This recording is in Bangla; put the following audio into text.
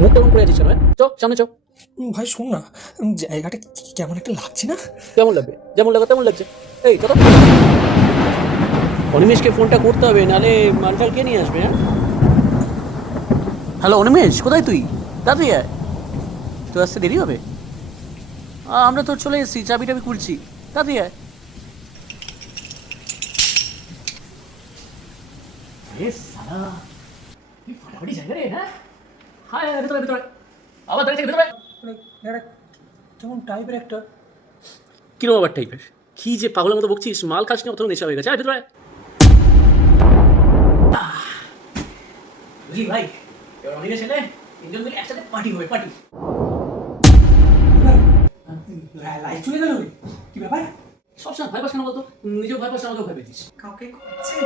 মুখ কেমন করে আছিস কেন? চ সামনে চ। ভাই শোন না, জায়গাটা কেমন একটা লাগছে না? কেমন লাগবে? যেমন লাগা তেমন লাগছে। এই চল। অনিমেষকে ফোনটা করতে হবে, নাহলে মালটাল কে নিয়ে আসবে? হ্যাঁ, হ্যালো অনিমেষ, কোথায় তুই? তাড়াতাড়ি আয়, তোর আসতে দেরি হবে। আমরা তো চলে এসেছি, চাবি টাবি খুলছি, তাড়াতাড়ি আয়। সালা ফাটাফাটি জায়গা রে। হ্যাঁ হ্যাঁ, ভেতরে ভেতরে আবার দাঁড়িয়ে থেকে ভেতরে। একটা কেমন টাইপের একটা। কিরম আবার টাইপের? কি যে পাগলের মতো বকছিস? মাল খাস নি, অত নেশা হয়ে গেছে। আয় ভেতরে। বুঝলি ভাই, এবার অনিমেষ এলে তিনজন মিলে একসাথে পার্টি হবে, পার্টি। লাইট চলে গেল, কি ব্যাপার? সবসময় ভয় পাস কেন বলতো? নিজেও ভয় পাস না, আমাকেও ভয় পেয়েছিস। কাউকে খুঁজছে?